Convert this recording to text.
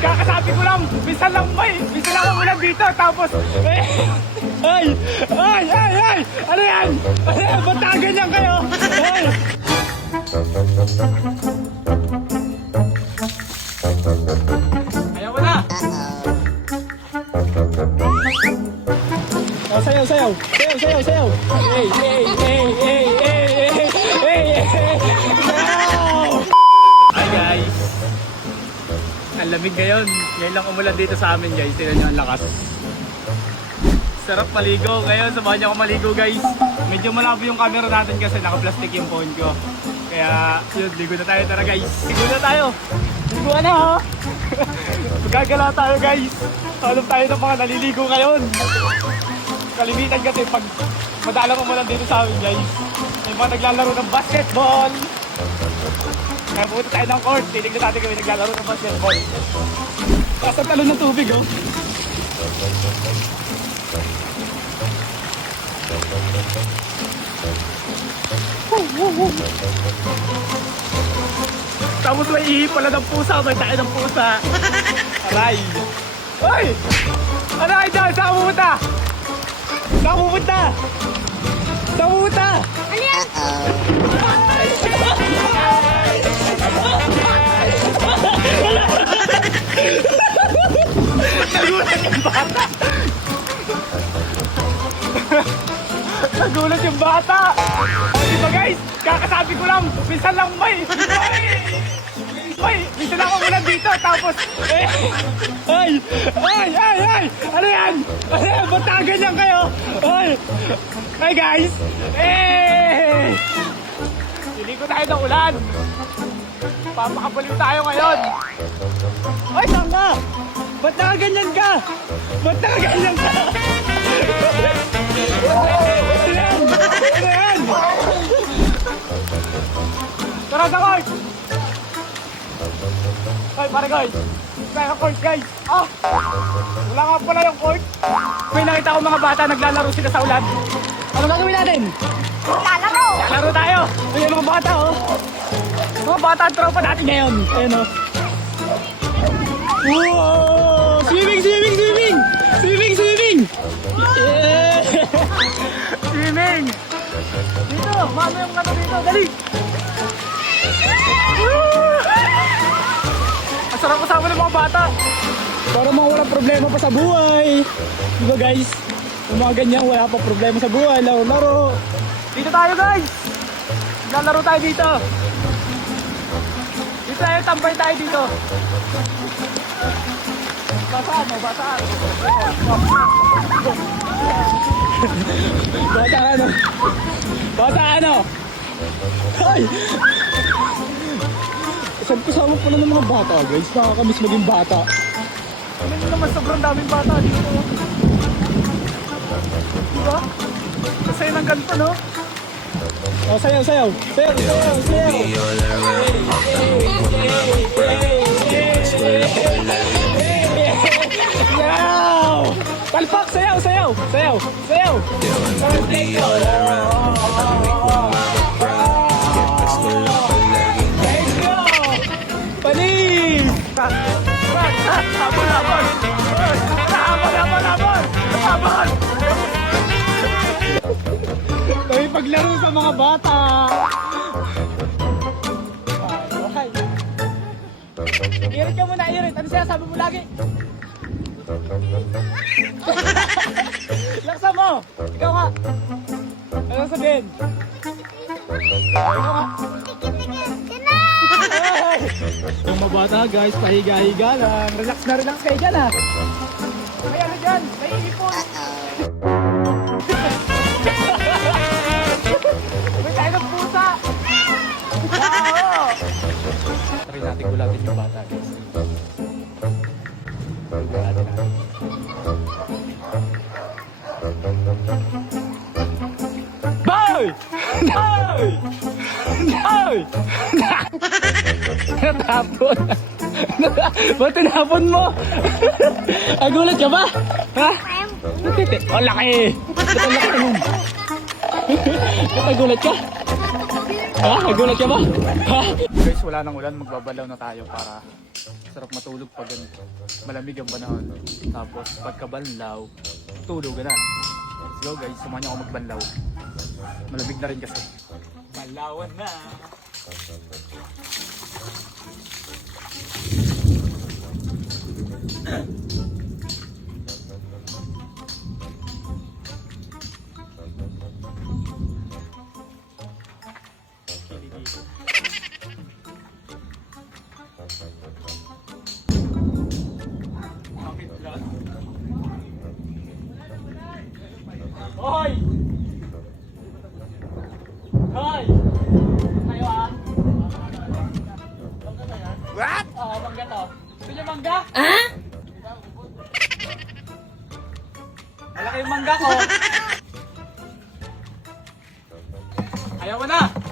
kakasabi ko lang, minsan lang ako ulan dito, tapos, ay, ano yan? Ba't ganyan kayo? Ay! Ayaw mo na! Oh, sayaw! Sayaw! Hi guys! Ang lamig ngayon. Ngayon lang umulan dito sa amin guys. Tignan nyo ang lakas. Sarap maligo. Ngayon, samahan niyo ako maligo guys. Medyo malabo yung camera natin kasi naka-plastic yung phone ko. Kaya, yun, ligo na tayo. Tara guys. Ligo na tayo. Ligo na ha. Magagala tayo guys. Alam tayo ng mga naliligo ngayon. Kalimitan kasi pag madalang umulan dito sa amin guys. May mga naglalaro ng basketball. Kaya pumunta tayo ng court. Titignan natin kami naglalaro ng basketball. Taas ang talon ng tubig oh. Tapos may ihi pala ng pusa. May tayo ng pusa. Aray. Hoy! Aray dyan! Saan pumunta? Saan pumunta? Saan pumunta? Ano yan? Nagulat yung bata! Nagulat yung bata! O diba guys? Kakasabi ko lang, minsan lang minsan lang ako ulan dito, tapos, ay! Ano yan? Ba't ganyan kayo? Hi guys! Hindi ko tayo ng ulan. Papakabaliw tayo ngayon. Ay, saan ka? Ba't nakaganyan ka? Ba't nakaganyan ka? Ano yan? Tara sa court! Ay, pare guys! Kaya court guys! Wala nga pala yung court. May nakita ko mga bata naglalaro sila sa ulan. Ano gagawin natin? Lalaro! Laro tayo! Ayan mga bata oh! Mga bata ang tropa natin ngayon. Ayan oh. Wow! Swimming! Yeah! Swimming! Dito! Mama yung ano dito! Dali! Ang sarap kasama ng mga bata! Para mga walang problema pa sa buhay! Diba guys? Yung mga ganyan, wala pa problema sa buhay. Laro! Dito tayo guys! Lalaro tayo dito! Dito tayo, tambay tayo dito! Basaan mo, basaan! Bata ano? Ay! Kasama pala ng mga bata guys. Nakakamiss maging bata. Ano nyo naman sobrang daming bata dito. Diba? Kasi ng ganito no? Oh, sayaw! Palpak! Sayaw! Panis! Habon! Kami paglaro sa mga bata! Irit ka muna, Irit! Ano siya? Sabi mo lagi? Laksa mo! Ikaw nga! Ano sabihin? Ikaw nga! Yung mga bata guys, pahiga-higa lang. Relax kayo dyan ha. May ano dyan, may ipon. May tayo ng pusa. Try natin gulatin yung bata guys. Gulatin natin. Boy! Natapon. Ba't tinapon mo? Agulat ka ba? Ha? Oh, laki. Ba't ang laki mo? Ba't agulat ka? Ha? Agulat ka ba? Ha? Guys, wala nang ulan, magbabalaw na tayo para sarap matulog pag ganito. Malamig ang panahon. Tapos pagkabanlaw, tulog na. Let's go guys, samahan niyo ako magbanlaw. Malamig na rin kasi. Banlawan na! Hoy! Hoy! Kayo ah? What? Oo, mangga to. Gusto niyo mangga? Ah? Malaki yung mangga ko. Ayaw mo na!